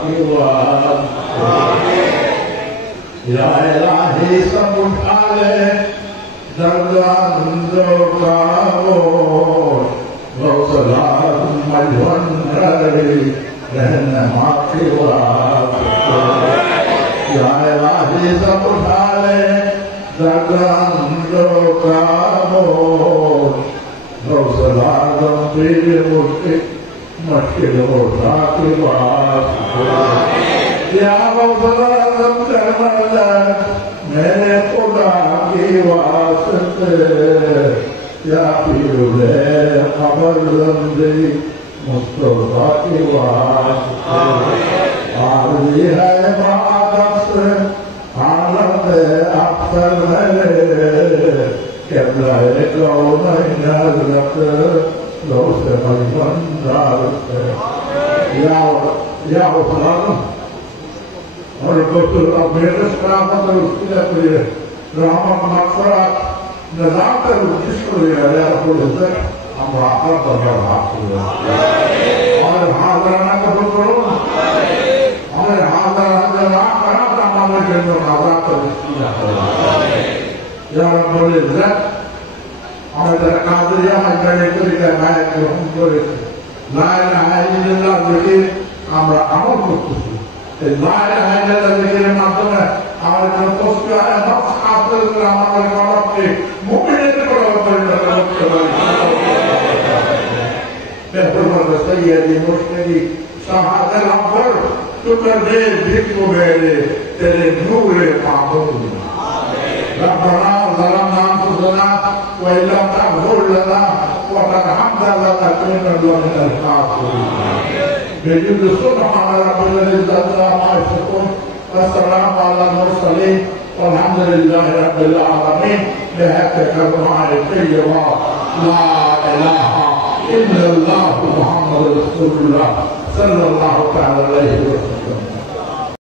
की या इलाही सब उठा ले दर्दांदों का वो गौसला मजवंदरी रहनमा की या इलाही सब उठा ले दर्दांदों का वो गौसला गंभीर मुश्किल मुश्किल होता की या गौसला मेरे खुदा की वास्ते या पीर खबर रंदी मुस्तफा की वास्ते आरज़ी है मादस आनंद अख्तर है किबला कौन नज़रत दोस्त मजबंदार या खुदा और रसूल अपने रामत और उसकी अपने रामत मक़फ़रत नज़ात और जिसको ले आया रसूल से हम आकर बदल हासिल और हाज़राना का करो हमें हाज़राना राम करा तमाम जन्नत नज़ात और इसकी या रब्बुल इज़्ज़त हमें दरकाज़िया हमारे कोई का नायक हम कोई ला इलाहा इल्लल्लाह ज़िक्र আমরা আমল করতেছি লা ইলাহা ইল্লাল্লাহ জিকিরের মাধ্যমে আমাদের জন্য তসবিহ নফস হাসিল করে আমাদের কলবকে মুমিনের কলবে পরিণত করতে পারি বেহরমত সৈয়দি মুশতাকি শাহাদাত আকবর तुकर दे भिक्को बेरे तेरे नूरे मामूल रब्बना ज़लमना अनफुसना व इन लम तग़फिर लना व तरहमना लनकुनन्ना मिनल ख़ासिरीन بجد سبحان رب العزة عما يصفون والسلام على المرسلين والحمد لله رب العالمين بحق كلمات الطيبة لا إله إلا الله محمد رسول الله صلى الله تعالى عليه وسلم